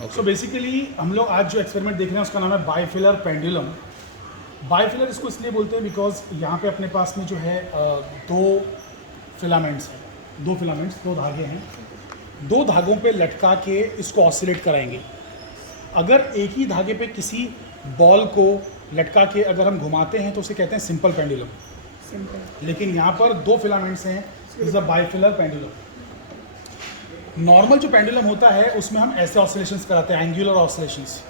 So basically हम लोग आज जो एक्सपेरिमेंट देख रहे हैं उसका नाम है बाइफिलर पेंडुलम। बाइफिलर इसको इसलिए बोलते हैं बिकॉज यहाँ पे अपने पास में जो है दो फिलामेंट्स हैं, दो धागे हैं, दो धागों पे लटका के इसको ऑसिलेट कराएंगे। अगर एक ही धागे पे किसी बॉल को लटका के अगर हम घुमाते हैं तो उसे कहते हैं सिंपल पेंडुलम। लेकिन यहाँ पर दो फिलामेंट्स हैं, इज अ बाइफिलर पेंडुलम। नॉर्मल जो पेंडुलम होता है उसमें हम ऐसे ऑसिलेशंस कराते हैं, एंगुलर ऑसिलेशंस।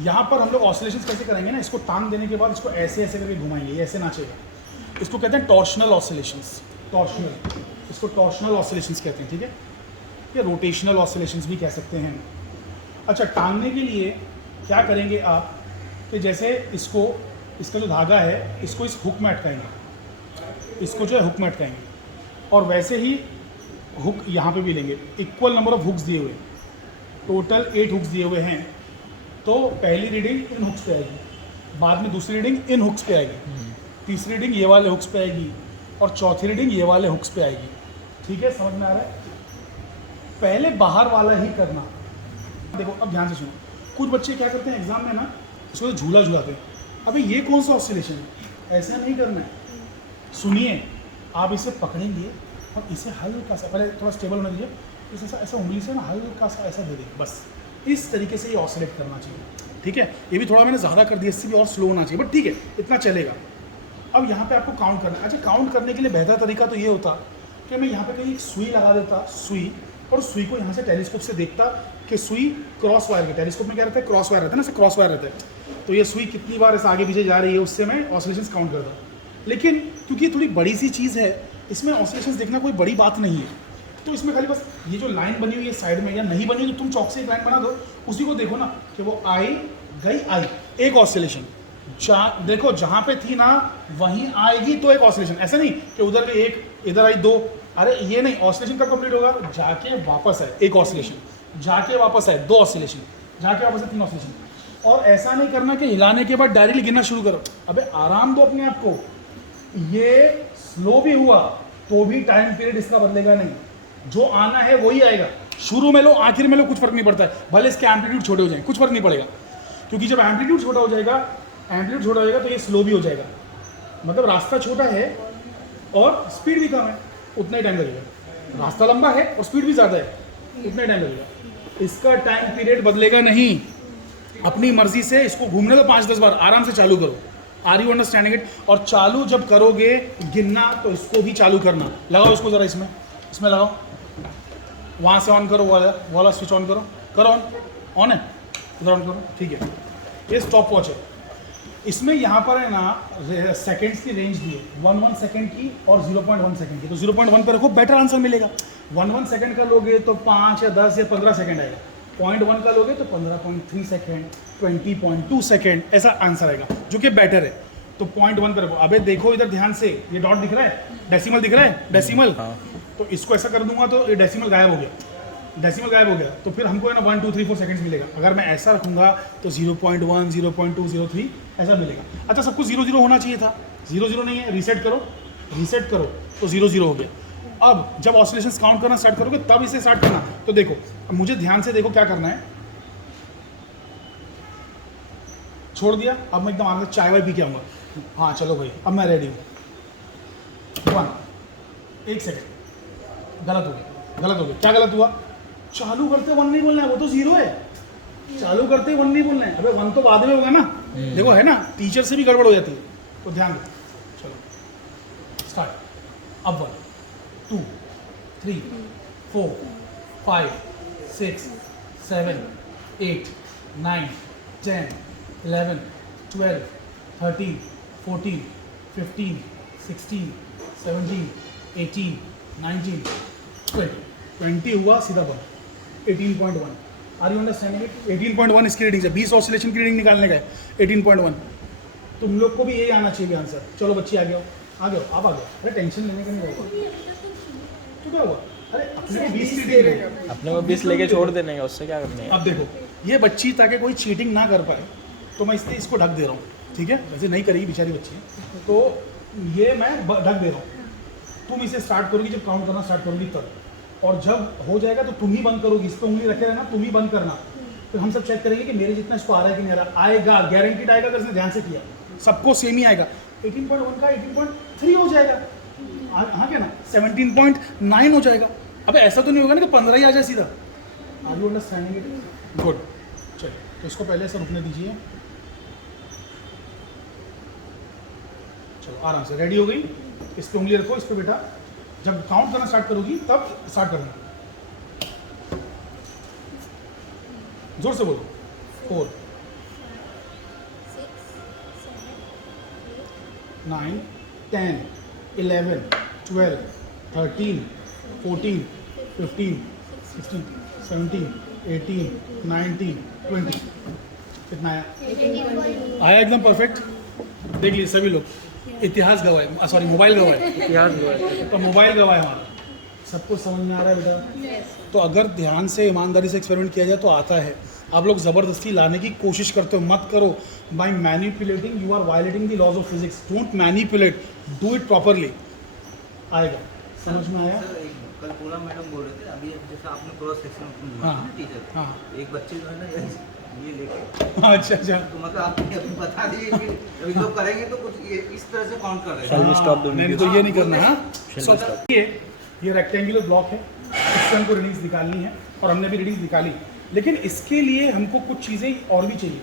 यहाँ पर हम लोग ऑसिलेशंस कैसे कराएंगे ना, इसको टांग देने के बाद इसको ऐसे ऐसे करके घुमाएंगे, ये ऐसे नाचेगा। इसको कहते हैं टॉर्शनल ऑसिलेशंस, टॉर्शनल, इसको टॉर्शनल ऑसिलेशंस कहते हैं, ठीक है, या रोटेशनल ऑसिलेशंस भी कह सकते हैं। अच्छा, टांगने के लिए क्या करेंगे आप कि जैसे इसको, इसका जो धागा है इसको इस हुक में अटकाएंगे, इसको जो है हुक में अटकाएंगे, और वैसे ही हुक यहाँ पे भी लेंगे। इक्वल नंबर ऑफ हुक्स दिए हुए, टोटल 8 हुक्स दिए हुए हैं। तो पहली रीडिंग इन हुक्स पे आएगी, बाद में दूसरी रीडिंग इन हुक्स पे आएगी, तीसरी रीडिंग ये वाले हुक्स पे आएगी, और चौथी रीडिंग ये वाले हुक्स पे आएगी। ठीक है, समझ में आ रहा है? पहले बाहर वाला ही करना। देखो अब ध्यान से सुनो, कुछ बच्चे क्या करते हैं एग्जाम में ना, इसको झूला झूलाते हैं। अबे ये कौन सा ऑसिलेशन है, ऐसा नहीं करना है। सुनिए, आप इसे पकड़ेंगे और इसे हल्का सा, पहले थोड़ा स्टेबल होना दीजिए, इसे ऐसा ऐसा उंगली से ना हल्का सा ऐसा दे देंगे, बस इस तरीके से ये ऑसिलेट करना चाहिए। ठीक है, ये भी थोड़ा मैंने ज़्यादा कर दिया, इससे भी और स्लो होना चाहिए, बट ठीक है, इतना चलेगा। अब यहाँ पे आपको काउंट करना है। अच्छा, काउंट करने के लिए बेहतर तरीका तो ये होता कि मैं यहाँ पे कहीं एक सुई लगा देता, सुई, और सुई को यहाँ से टेलीस्कोप से देखता कि सुई क्रॉस वायर की, टेलीस्कोप में क्या रहता है, क्रॉस वायर रहता है ना, ऐसे क्रॉस वायर रहता है, तो ये सुई कितनी बार ऐसे आगे पीछे जा रही है, उससे मैं ऑसिलेशंस काउंट करता। लेकिन क्योंकि ये थोड़ी बड़ी सी चीज़ है, इसमें ऑसिलेशंस देखना कोई बड़ी बात नहीं है, तो इसमें खाली बस ये जो लाइन बनी हुई है साइड में, या नहीं बनी हुई तो तुम चौक से एक लाइन बना दो, उसी को देखो ना कि वो आई गई, आई एक ऑसिलेशन, देखो जहाँ पे थी ना वहीं आएगी तो एक ऑसिलेशन। ऐसा नहीं कि उधर के एक, इधर आई दो, अरे ये नहीं। ऑसिलेशन कब कंप्लीट होगा, जाके वापस आए एक ऑसिलेशन, जाके वापस आए 2 ऑसिलेशन, जाके वापस आए 3 ऑसिलेशन। और ऐसा नहीं करना कि हिलाने के बाद डायरेक्टली गिनना शुरू करो। अबे आराम दो अपने आप को। ये स्लो भी हुआ तो भी टाइम पीरियड इसका बदलेगा नहीं, जो आना है वही आएगा। शुरू में लो आखिर में लो, कुछ फर्क नहीं पड़ता है, भले इसके एम्पलीट्यूड छोटे हो जाए, कुछ फर्क नहीं पड़ेगा, क्योंकि जब एम्पलीट्यूड छोटा हो जाएगा, एम्पलीट्यूड छोटा हो जाएगा तो ये स्लो भी हो जाएगा। मतलब रास्ता छोटा है और स्पीड भी कम है, उतना ही टाइम लगेगा। रास्ता लंबा है और स्पीड भी ज़्यादा है, उतना ही टाइम लगेगा। इसका टाइम पीरियड बदलेगा नहीं, अपनी मर्जी से इसको घूमने दो 5-10 बार, आराम से चालू करो। Are you understanding it? और चालू जब करोगे गिनना तो इसको भी चालू करना। लगाओ इसको ज़रा, इसमें लगाओ, वहाँ से ऑन करो, वाला स्विच ऑन करो, ऑन है, इधर ऑन करो, ठीक है। ये स्टॉप वॉच है, इसमें यहाँ पर है ना सेकेंड्स की रेंज दी है, 1 सेकेंड की और 0.1 सेकेंड की। तो 0.1 पर रखो, बेटर आंसर मिलेगा। 1 सेकेंड का लोगे तो 5 या 10 या 15 सेकेंड आएगा, 0.1 का लोगे तो 15.3 सेकेंड, 20.2 सेकेंड, ऐसा आंसर आएगा, जो कि बेटर है। तो 0.1 पर रखो। अबे देखो इधर ध्यान से, ये डॉट दिख रहा है, डेसिमल दिख रहा है, डेसिमल, तो इसको ऐसा कर दूंगा तो ये डेसिमल गायब हो गया, डेसिमल गायब हो गया, तो फिर हमको है ना 1 2 3 4 सेकंड्स मिलेगा। अगर मैं ऐसा रखूंगा तो 0.1 0.2 0.3 ऐसा मिलेगा। अच्छा, सब कुछ 0 होना चाहिए था, 0 नहीं है, रीसेट करो तो 0 हो गया। अब जब ऑसिलेशंस काउंट करना स्टार्ट करोगे तब इसे स्टार्ट करना। तो देखो, अब मुझे ध्यान से देखो क्या करना है। छोड़ दिया, अब मैं एकदम आगे चाय वाय पी के आऊँगा। हाँ चलो भाई, अब मैं रेडी हूँ। 1 सेकेंड, गलत हो गया। क्या गलत हुआ? चालू करते 1 नहीं बोलना है, वो तो 0 है। चालू करते 1 नहीं बोलना है, अबे 1 तो बाद में होगा ना। देखो है ना, टीचर से भी गड़बड़ हो जाती है, तो ध्यान दो। चलो स्टार्ट। अब 1 2 3 4 5 6 7 8 9 10 11 12 13 14 15 16 17 18 19 20 हुआ, सीधा बंद। 18.1। Are you understanding it? 18.1 इसकी रीडिंग है, 20 ऑसिलेशन की रीडिंग निकालने का है 18.1। तुम लोग को भी यही आना चाहिए आंसर। चलो बच्ची आ गया, आप आ गए। अरे टेंशन लेने का नहीं होगा, तो क्या हुआ? अरे अपने 20 की रीडिंग है, अपने को 20 लेके छोड़ देने का, उससे क्या करना है। अब देखो, ये बच्ची ताकि कोई चीटिंग ना कर पाए तो मैं इसलिए इसको ढक दे रहा हूँ, ठीक है। वैसे नहीं करेगी बेचारी बच्ची है, तो ये मैं ढक दे रहा हूँ। तुम इसे स्टार्ट करोगी जब काउंट करना स्टार्ट करोगी तब, और जब हो जाएगा तो तुम ही बंद करोगी। इस पर उंगली रखे रहना, तुम ही बंद करना। तो हम सब चेक करेंगे कि मेरे जितना इसको आ रहा है कि नहीं आ रहा। आएगा, गारंटीड आएगा अगर इसने ध्यान से किया, सबको सेम ही आएगा। 18.1 का 18.3 हो जाएगा, हाँ क्या ना, 17.9 हो जाएगा। अब ऐसा तो नहीं होगा ना कि 15 ही आ जाए सीधा। Are you understanding it? Good. चलिए, तो इसको पहले से रुकने दीजिए। चलो आराम से, रेडी हो गई। इस पे उंगली रखो, इस पे बेटा। जब काउंट करना स्टार्ट करोगी तब स्टार्ट करना, जोर से बोलो। 4 9 10 11 12 13 14 15 16 17 18 19 20। कितना आया? आया एकदम परफेक्ट। देख लीजिए सभी लोग, इतिहास गवाए, सॉरी मोबाइल गवाए, इतिहास हुआ है। तो मोबाइल गवाए हमारा। सबको समझ में आ रहा है बेटा? तो अगर ध्यान से ईमानदारी से एक्सपेरिमेंट किया जाए तो आता है। आप लोग ज़बरदस्ती लाने की कोशिश करते हो, मत करो। By manipulating you are violating the laws of physics. Don't manipulate, do it properly. आएगा, समझ में आया? सर एक कल पूरा मैडम बोल रहे थे, अभी जैसे आपने क्रॉस सेक्शन हाँ, टीचर, हाँ। एक बच्चे जो है ना ये लेके, अच्छा अच्छा। तो मतलब आपने अभी बता दिए कि अभी लोग करेंगे तो कुछ ये इस तरह से काउंट कर रहे Shall we हैं। stop the नहीं video? तो ये नहीं करना। हाँ, Shall So, we stop? ये रेक्टेंगुलर ब्लॉक है, इससे हमको रीडिंग्स निकालनी है और हमने भी रीडिंग्स निकाली। लेकिन इसके लिए हमको कुछ चीज़ें और भी चाहिए।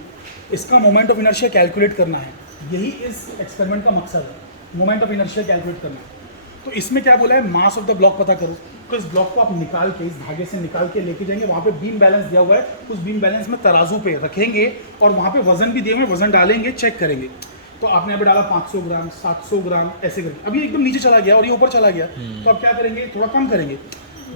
इसका मोमेंट ऑफ इनर्शिया कैलकुलेट करना है, यही इस एक्सपेरिमेंट का मकसद है, मोमेंट ऑफ इनर्शिया कैलकुलेट करना है। तो इसमें क्या बोला है, मास ऑफ द ब्लॉक पता करो। तो इस ब्लॉक को आप निकाल के, इस धागे से निकाल के लेके जाएंगे, वहाँ पे बीम बैलेंस दिया हुआ है, उस बीम बैलेंस में तराजू पे रखेंगे और वहाँ पे वजन भी दिए हुए, वजन डालेंगे, चेक करेंगे। तो आपने अभी डाला 500 ग्राम, 700 ग्राम, ऐसे करके। अभी एकदम नीचे चला गया और ये ऊपर चला गया, तो अब क्या करेंगे, थोड़ा कम करेंगे,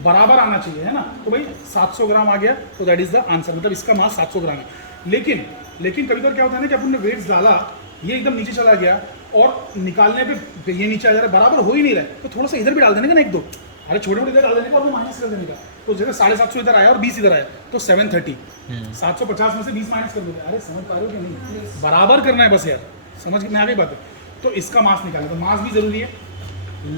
बराबर आना चाहिए, है ना। तो भाई 700 ग्राम आ गया, तो दैट इज द आंसर, मतलब इसका मास 700 ग्राम है। लेकिन कभी कभी क्या होता है ना कि अपन ने वेट्स डाला, ये एकदम नीचे चला गया और निकालने पे ये नीचे आ जा रहा है, बराबर हो ही नहीं रहा है, तो थोड़ा सा इधर भी डाल देने का ना, एक दो, अरे छोटे मोटे इधर डाल देने का और माइनस कर देने का। तो जैसे 750 इधर आया और 20 इधर आया, तो 730, 750 में से 20 माइनस कर दोगे। अरे समझ पा रहे हो कि नहीं? बराबर करना है बस यार, समझ में आ गई बात है। तो इसका मास निकालना, तो मास भी जरूरी है,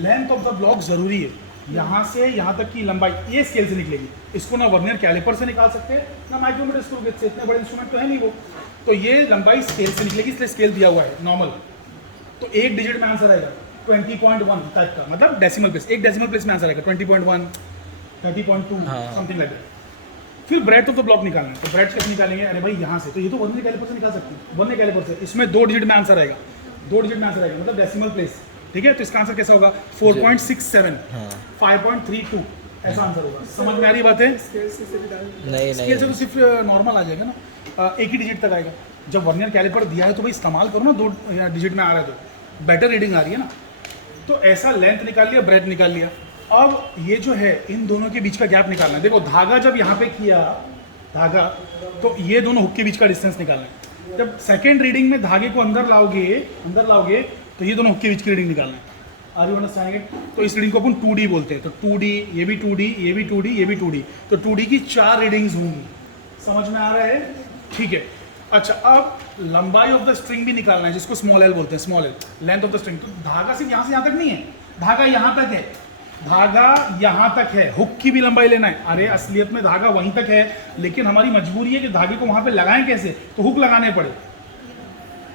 लेंथ ऑफ द ब्लॉक जरूरी है। यहाँ से यहाँ तक की लंबाई ये स्केल से निकलेगी। इसको ना वर्नियर कैलिपर से निकाल सकते हैं, ना माइक्रोमीटर स्क्रू गेज से, इतने बड़े इंस्ट्रूमेंट तो है नहीं वो। तो ये लंबाई स्केल से निकलेगी, इसलिए स्केल दिया हुआ है नॉर्मल। तो एक डिजिट में आंसर आएगा 20.1 टाइप का, मतलब डेसिमल प्लेस, एक डेसिमल प्लेस में आंसर आएगा 20.1, 30.2, समथिंग लाइक दैट। फिर ब्रेड्थ ऑफ द ब्लॉक निकालना है, तो ब्रेड्थ कैसे निकालेंगे? अरे भाई यहाँ से, तो ये तो वर्नियर कैलिपर से निकाल सकते हैं, वर्नियर कैलिपर से। इसमें 2 डिजिट में आंसर आएगा, 2 डिजिट में आंसर आएगा, मतलब डेसिमल प्लेस, ठीक है। तो इसका आंसर कैसा होगा? 4.67, 5.32, ऐसा आंसर होगा। समझ में आ रही बात है? नहीं स्केल से तो सिर्फ नॉर्मल आ जाएगा ना, एक ही डिजिट तक आएगा। जब वर्नियर कैलिपर दिया है तो भाई इस्तेमाल करो ना, 2 डिजिट में आ रहा है तो बेटर रीडिंग आ रही है ना। तो ऐसा लेंथ निकाल लिया, ब्रेथ निकाल लिया। अब ये जो है इन दोनों के बीच का गैप निकालना है। देखो धागा जब यहाँ पे किया धागा, तो ये दोनों हुक के बीच का डिस्टेंस निकालना है। जब सेकेंड रीडिंग में धागे को अंदर लाओगे तो ये दोनों हुक के बीच की रीडिंग निकालना है। Are you understanding it? तो इस रीडिंग को अपन 2D बोलते हैं। तो 2D, ये भी 2D, ये भी 2D, ये भी 2D, तो 2D की 4 रीडिंग्स होंगी। समझ में आ रहा है? ठीक है। अच्छा, अब लंबाई ऑफ द स्ट्रिंग भी निकालना है, जिसको स्मॉल एल बोलते हैं, small L, length of the string. तो धागा सिर्फ यहाँ से यहाँ तक नहीं है, धागा यहाँ तक है, धागा यहाँ तक है, हुक की भी लंबाई लेना है। अरे असलियत में धागा वहीं तक है, लेकिन हमारी मजबूरी है कि धागे को वहाँ पे लगाएं कैसे, तो हुक लगाने पड़े।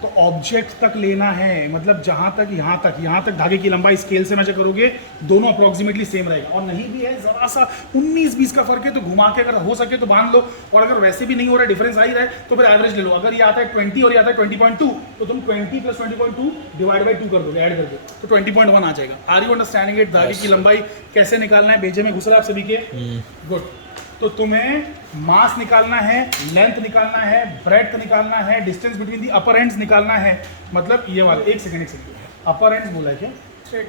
तो ऑब्जेक्ट तक लेना है, मतलब जहाँ तक यहाँ तक धागे की लंबाई स्केल से मेजर करोगे, दोनों अप्रोक्सीमेटली सेम रहेगा। और नहीं भी है, ज़रा सा 19-20 का फर्क है, तो घुमा के अगर हो सके तो बांध लो। और अगर वैसे भी नहीं हो रहा है, डिफरेंस आ ही रहा है, तो फिर एवरेज ले लो। अगर ये आता है 20 और ये आता है 20.2, तो तुम 20 + 20.2 डिवाइड बाई 2 कर दोगे, ऐड करके, तो 20.1 आ जाएगा। Are you understanding it? धागे की लंबाई कैसे निकालना है, भेजे में घुस रहा है आप सभी के? गुड। तो तुम्हें मास निकालना है, लेंथ निकालना है, ब्रेड्थ निकालना है, distance between the upper ends निकालना है। मतलब ये वाला, एक सेकंड, अपर एंड्स बोला है क्या?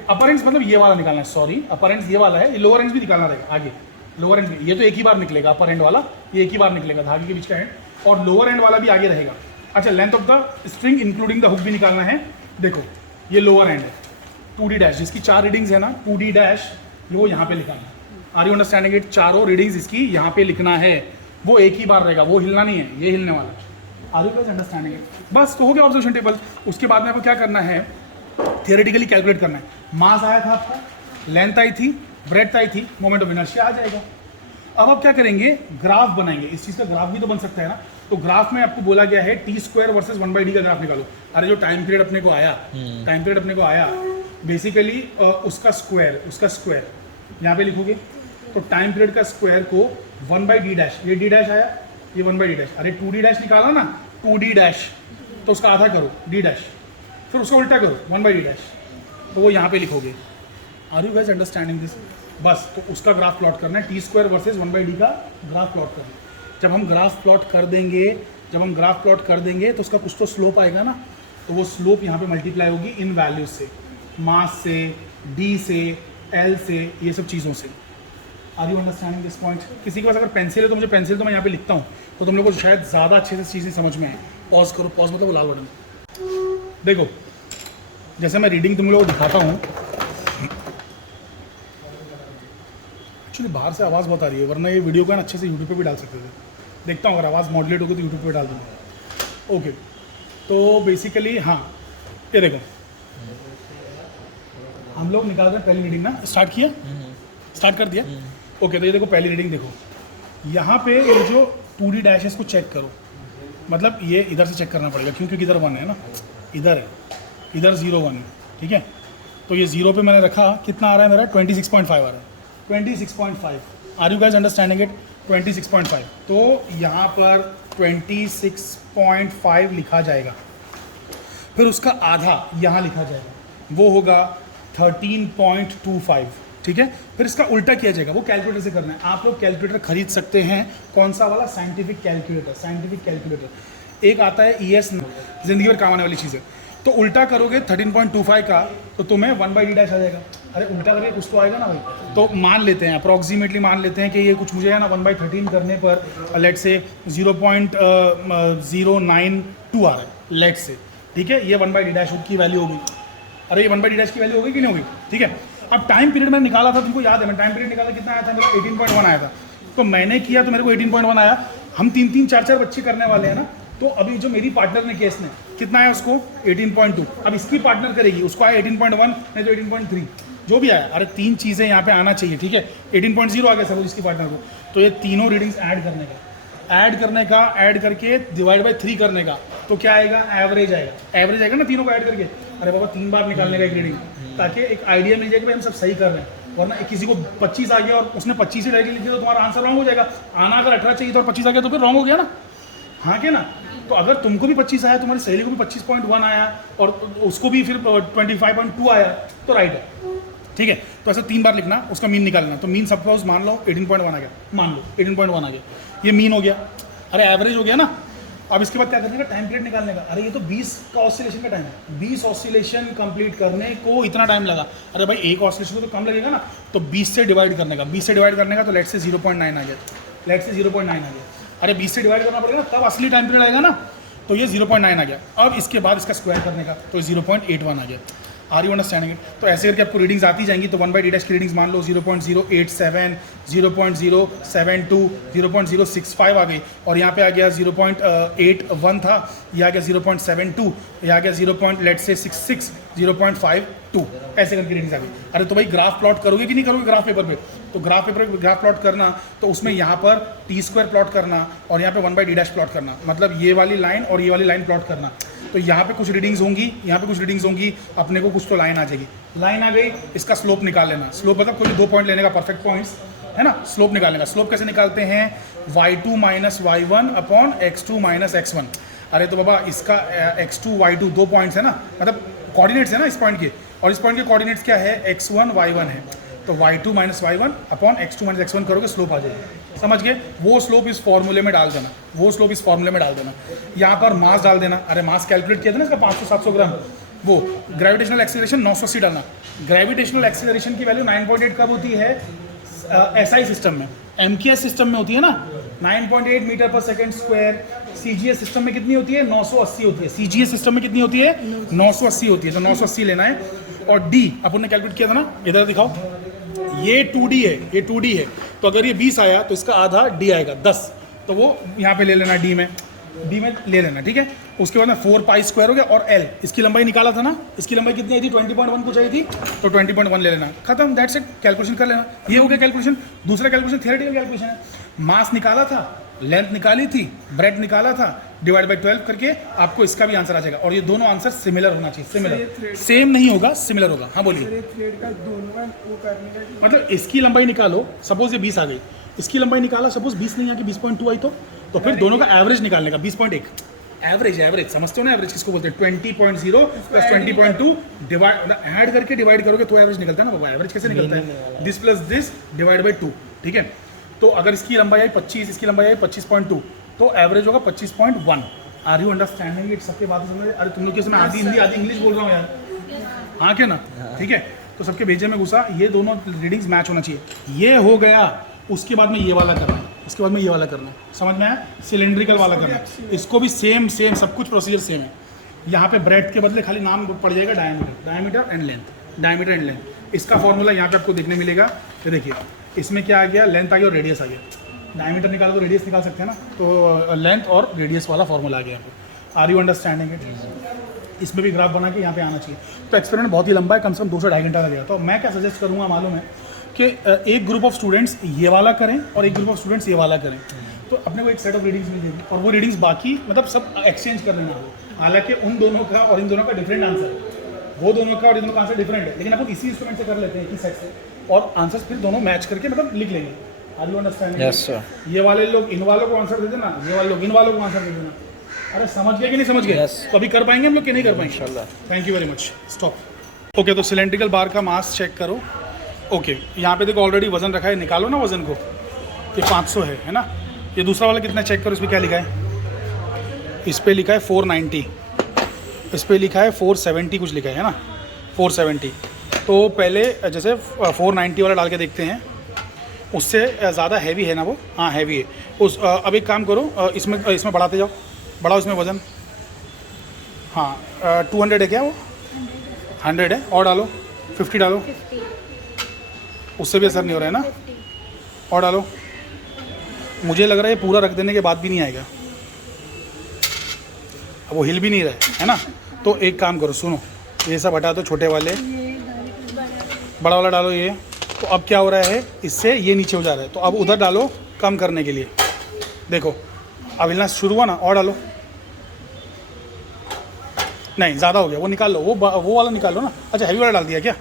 अपर एंड्स मतलब ये वाला निकालना है, सॉरी, अपर एंड्स ये वाला है, ये लोअर एंड्स भी निकालना रहेगा आगे। लोअर एंड, ये तो एक ही बार निकलेगा, अपर एंड वाला ये एक ही बार निकलेगा, धागे के बीच का एंड, और लोअर एंड वाला भी आगे रहेगा। अच्छा, length of the string including the hook भी निकालना है। देखो ये लोअर एंड है, 2D डैश, जिसकी 4 रीडिंग्स है ना, 2D डैश, वो यहाँ पे लिखना है। Are you understanding it? चारों रीडिंग्स इसकी यहाँ पे लिखना है, वो एक ही बार रहेगा, वो हिलना नहीं है, ये हिलने वाला है। Are you guys understanding it? बस तो हो गया ऑब्जर्वेशन टेबल। उसके बाद में आपको क्या करना है, थियोरेटिकली कैलकुलेट करना है। मास आया था आपका, लेंथ आई थी, ब्रेड्थ आई थी, मोमेंट ऑफ इनर्शिया आ जाएगा। अब आप क्या करेंगे, ग्राफ बनाएंगे। इस चीज़ का ग्राफ भी तो बन सकता है ना। तो ग्राफ में आपको बोला गया है t² वर्सेस 1/d का ग्राफ निकालो। अरे जो टाइम पीरियड अपने को आया बेसिकली उसका स्क्वायर यहाँ पे लिखोगे। तो टाइम पीरियड का स्क्वायर को 1/d', ये d' आया, ये 1/d'। अरे 2d' निकाला ना, 2d', तो उसका आधा करो d', फिर उसका उल्टा करो 1/d', तो वो यहाँ पे लिखोगे। Are you guys understanding this? बस तो उसका ग्राफ प्लॉट करना है, t² वर्सेस 1/d का ग्राफ प्लॉट करना है। जब हम ग्राफ प्लॉट कर देंगे तो उसका कुछ तो स्लोप आएगा ना, तो वो स्लोप यहाँ पे मल्टीप्लाई होगी इन वैल्यूज से, मास से, d से, l से, ये सब चीज़ों से। Are you understanding this point? किसी के पास अगर पेंसिल है तो मुझे पेंसिल तो मैं यहाँ पे लिखता हूँ, तो तुम लोग को शायद ज़्यादा अच्छे से चीज़ें समझ में आए। पॉज करो, पॉज मतलब वो लाल बटन। देखो जैसे मैं रीडिंग तुम लोगों को दिखाता हूँ, एक्चुअली बाहर से आवाज़ बहुत आ रही है, वरना ये वीडियो को ना अच्छे से यूट्यूब पे भी डाल सकते थे। देखता हूँ अगर आवाज़ मॉड्यूलेट होगी तो यूट्यूब पे डाल दूँगा। ओके, तो बेसिकली हाँ, ये देखो हम लोग निकाल रहे हैं पहली रीडिंग ना। स्टार्ट कर दिया। ओके, तो ये देखो पहली रीडिंग देखो, यहाँ पे ये जो 2d' है इसको चेक करो। मतलब ये इधर से चेक करना पड़ेगा क्योंकि इधर 1 है ना, इधर है, इधर 0 1 है, ठीक है। तो ये 0 पे मैंने रखा, कितना आ रहा है मेरा 26.5 आ रहा है, 26.5। Are you guys understanding it? 26.5। तो यहाँ पर 26.5 लिखा जाएगा, फिर उसका आधा यहाँ लिखा जाएगा, वो होगा 13.25, ठीक है। फिर इसका उल्टा किया जाएगा, वो कैलकुलेटर से करना है। आप लोग कैलकुलेटर खरीद सकते हैं, कौन सा वाला? Scientific calculator. एक आता है ES, जिंदगी भर काम आने वाली चीज़ है। तो उल्टा करोगे 13.25 का तो तुम्हें 1/d' आ जाएगा। अरे उल्टा करके कुछ तो आएगा ना भाई। तो मान लेते हैं, अप्रॉक्सीमेटली मान लेते हैं कि ये कुछ मुझे है ना 1/13 करने पर लेट से 0.092 आ रहा है, लेट से, ठीक है। ये 1/d' की वैल्यू होगी। अरे ये 1/d' की वैल्यू होगी कि नहीं होगी, ठीक है। अब टाइम पीरियड मैंने निकाला था, तुमको याद है, मैं टाइम पीरियड निकाला कितना आया था मेरा? 18.1 आया था। तो मैंने किया तो मेरे को 18.1 आया। हम 3-3 4-4 बच्चे करने वाले हैं ना, तो अभी जो मेरी पार्टनर ने केस ने कितना आया उसको 18.2। अब इसकी पार्टनर करेगी, उसको आया 18.1, नहीं तो 18.3, जो भी आया। अरे 3 चीज़ें यहाँ पे आना चाहिए, ठीक है। 18.0 आ गया सब इसकी पार्टनर को। तो ये तीनों रीडिंग्स ऐड करके डिवाइड बाय 3 करने का, तो क्या आएगा? एवरेज आएगा ना तीनों को ऐड करके। अरे बाबा 3 बार निकालने का एक रीडिंग, ताकि एक आइडिया मिल जाए कि भाई हम सब सही कर रहे हैं। वरना किसी को 25 आ गया और उसने 25 ही डायरेक्टली लिख दिया तो तुम्हारा आंसर रॉन्ग हो जाएगा। आना अगर 18 चाहिए तो 25 आ गया तो फिर रॉन्ग हो गया ना, हाँ क्या ना। तो अगर तुमको भी 25 आया, तुम्हारी सहेली को भी 25.1 आया और उसको भी फिर 25.2 आया तो राइट है, ठीक है। तो ऐसे 3 बार लिखना, उसका मीन निकालना। तो मीन सपोज मान लो 18.1 आ गया, मान लो 18.1 आ गया, ये मीन हो गया। अरे एवरेज हो गया ना। अब इसके बाद क्या करने का? टाइम पीरियड निकालने का। अरे ये तो 20 का ऑसिलेशन का टाइम है, 20 ऑसिलेशन कंप्लीट करने को इतना टाइम लगा। अरे भाई एक ऑसिलेशन को तो कम लगेगा ना, तो 20 से डिवाइड करने का, 20 से डिवाइड करने का, तो लेट से 0.9 आ गया, लेट से 0.9 आ गया। अरे 20 से डिवाइड करना पड़ेगा ना, तब असली टाइम पीरियड आएगा ना। तो ये 0.9 आ गया। अब इसके बाद इसका स्क्वायर करने का, तो 0.81 आ गया। Are you understanding? तो ऐसे करके आपको रीडिंग्स आती जाएंगी। तो 1/d' की रीडिंग्स मान लो 0.087, 0.072, 0.065 आ गई, और यहाँ पे आ गया 0.81 था, ये आ गया 0.72, ये आ गया 0.66, 0.52, ऐसे करके रीडिंग्स आ गई। अरे तो भाई ग्राफ प्लॉट करोगे कि नहीं करोगे ग्राफ पेपर पे? तो ग्राफ पेपर पे ग्राफ प्लॉट करना, तो उसमें यहाँ पर t² प्लॉट करना और यहाँ पे 1/d' प्लॉट करना, मतलब ये वाली लाइन और ये वाली लाइन प्लॉट करना। तो यहाँ पे कुछ रीडिंग्स होंगी, यहाँ पे कुछ रीडिंग्स होंगी, अपने को कुछ तो लाइन आ जाएगी। लाइन आ गई, इसका स्लोप निकाल लेना। स्लोप मतलब कोई 2 पॉइंट लेने का, परफेक्ट पॉइंट्स है ना। स्लोप निकालने का, स्लोप कैसे निकालते हैं? y2 - y1 upon x2 - x1। अरे तो बाबा इसका x2 y2 2 पॉइंट्स है ना, मतलब कोऑर्डिनेट्स है ना इस पॉइंट के, और इस पॉइंट के कोऑर्डिनेट्स क्या है? x1 y1 है। तो y2 - y1 upon x2 - x1 करोगे, स्लोप आ जाएगी। समझ गए? वो स्लोप इस फॉर्मूले में डाल देना, यहाँ पर मास डाल देना। अरे मास कैलकुलेट किया था ना इसका 500-700 ग्राम। वो ग्रेविटेशनल एक्सीलरेशन 980 डालना। ग्रेविटेशनल एक्सीलरेशन की वैल्यू 9.8 कब होती है? SI सिस्टम में। MKS सिस्टम में होती है ना 9.8 मीटर पर सेकेंड स्क्वायर। CGS सिस्टम में कितनी होती है? 980 होती है। CGS सिस्टम में कितनी होती है? 980 होती है। तो 980 लेना है। और D अपन ने कैलकुलेट किया था ना, इधर दिखाओ, ये 2D है, ये 2D है। तो अगर ये 20 आया तो इसका आधा D आएगा 10, तो वो यहाँ पे ले लेना D में। बी में ले लेना, ठीक है। उसके बाद में 4 पाई स्क्वायर हो गया और एल, इसकी लंबाई निकाला था ना, इसकी लंबाई कितनी आई थी 20.1 कुछ आई थी, तो 20.1 ले लेना, खत्म, दैट्स इट, कैलकुलेशन कर लेना। ये हो गया कैलकुलेशन। दूसरा कैलकुलेशन थियोरेटिकल कैलकुलेशन है, मास निकाला था, लेंथ निकाली थी, ब्रेड निकाला था, डिवाइड बाई 12 करके आपको इसका भी आंसर आ जाएगा। और ये दोनों आंसर सिमिलर होना चाहिए, सिमिलर, सेम नहीं होगा, सिमिलर होगा। हाँ बोलिए। मतलब इसकी लंबाई निकालो, सपोज ये 20 आ गई, इसकी लंबाई निकाला, सपोज 20 नहीं आ गई, 20.2 आई तो फिर दोनों का एवरेज निकालने का 20.1, एवरेज समझते हो ना, एवरेज किसको बोलते हैं, 20.0 प्लस 20.2 डिवाइड, ऐड करके डिवाइड करोगे तो एवरेज निकलता है ना बाबा। एवरेज कैसे निकलता है, this plus this divide by 2, ठीक है। तो अगर इसकी लंबाई आई 25, इसकी लंबाई आई 25.2, तो एवरेज होगा 25.1। Are you understanding it? सबके बात समझ, अरे तुम लोग कैसे, मैं आधी हिंदी आधी इंग्लिश बोल रहा हूँ यार, हाँ क्या ना, ठीक है। तो सबके भेजे में घुसा, ये दोनों रीडिंग्स मैच होना चाहिए। ये हो गया, उसके बाद में ये वाला करना है, उसके बाद में ये वाला करना है, समझ में आया, सिलेंड्रिकल वाला करना है। इसको भी सेम सब कुछ प्रोसीजर सेम है। यहाँ पे ब्रेड के बदले खाली नाम पड़ जाएगा डायमीटर एंड लेंथ। इसका फॉर्मूला यहाँ पे आपको देखने मिलेगा। तो देखिए इसमें क्या आ गया, लेंथ आ गया और रेडियस आ गया। डायमीटर निकालो तो रेडियस निकाल सकते हैं ना, तो लेंथ और रेडियस वाला फॉर्मूला आ गया आपको। Are you understanding it? इसमें भी ग्राफ बना के यहाँ पे आना चाहिए। तो एक्सपेरिमेंट बहुत ही लंबा है, कम से कम 2 से 2.5 घंटा लगेगा। तो मैं क्या सजेस्ट करूँगा मालूम है कि एक ग्रुप ऑफ स्टूडेंट्स ये वाला करें और एक ग्रुप ऑफ स्टूडेंट्स ये वाला करें, तो अपने को एक सेट ऑफ रीडिंग्स मिल जाएगी और वो रीडिंग्स बाकी मतलब सब एक्सचेंज कर लेना हो। हालांकि उन दोनों का और इन दोनों का डिफरेंट आंसर है, वो दोनों का और इन दोनों का आंसर डिफरेंट है, लेकिन अपन इसी इंस्ट्रूमेंट से कर लेते हैं, इसी सेट से, और आंसर्स फिर दोनों मैच करके मतलब लिख लेंगे। Are you understanding? Yes sir. ये वाले लोग इन वालों को आंसर दे देना, ये वाले लोग इन वालों को आंसर दे देना। अरे समझ गए कि नहीं समझ गए? Yes. तो अभी कर पाएंगे हम लोग कि नहीं कर पाएंगे? इंशाल्लाह। Thank you very much, stop. Okay, तो सिलेंड्रिकल बार का मास चेक करो। ओके, यहाँ पे देखो ऑलरेडी वजन रखा है, निकालो ना वजन को, ये 500 है ना। ये दूसरा वाला कितना चेक करो, इस पर क्या लिखा है, इस पर लिखा है 490, इस पर लिखा है 470 कुछ लिखा है ना, 470। तो पहले जैसे 490 वाला डाल के देखते हैं, उससे ज़्यादा हैवी है ना वो, हाँ हैवी है उस। अब एक काम करो, इसमें बढ़ाते जाओ, बढ़ाओ इसमें वज़न, हाँ 200 है क्या वो, 100 है, और डालो 50 डालो, उससे भी असर नहीं हो रहा है ना, और डालो। मुझे लग रहा है ये पूरा रख देने के बाद भी नहीं आएगा, अब वो हिल भी नहीं रहा है ना। तो एक काम करो, सुनो, ये सब हटा दो, छोटे वाले बड़ा वाला डालो ये। तो अब क्या हो रहा है, इससे ये नीचे हो जा रहा है, तो अब उधर डालो कम करने के लिए। देखो अब हिलना शुरू हुआ ना, और डालो, नहीं ज़्यादा हो गया, वो निकाल लो, वो वाला निकाल लो ना। अच्छा हैवी वाला डाल दिया क्या,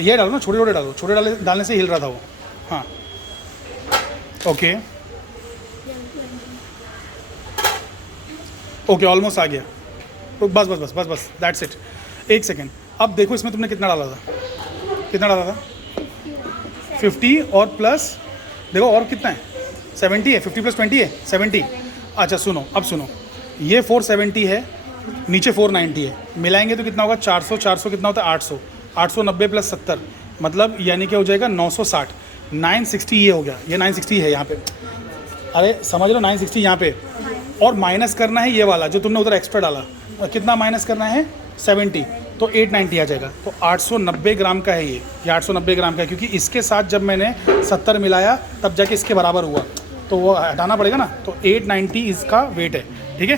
ये डालो ना, छोटे छोटे डालो, छोटे डालने से हिल रहा था वो, हाँ ओके ओके, ऑलमोस्ट आ गया। तो बस बस बस बस बस दैट्स इट। एक सेकेंड, अब देखो इसमें तुमने कितना डाला था, कितना डाला था, 50 और प्लस देखो और कितना है, 70 है, 50 प्लस 20 है 70। अच्छा सुनो, अब सुनो, ये 470 है, नीचे 490 है, मिलाएंगे तो कितना होगा, 400 400 कितना होता है, 800 890 प्लस 70, मतलब यानी क्या हो जाएगा 960, 960 ये हो गया, ये 960 है यहाँ पे, अरे समझ लो 960 यहाँ पे, और माइनस करना है ये वाला जो तुमने उधर एक्स्ट्रा डाला, कितना माइनस करना है 70, तो 890 आ जाएगा। तो 890 ग्राम का है ये 890 ग्राम का है, क्योंकि इसके साथ जब मैंने 70 मिलाया तब जाके इसके बराबर हुआ, तो वो हटाना पड़ेगा ना, तो 890 इसका वेट है, ठीक है।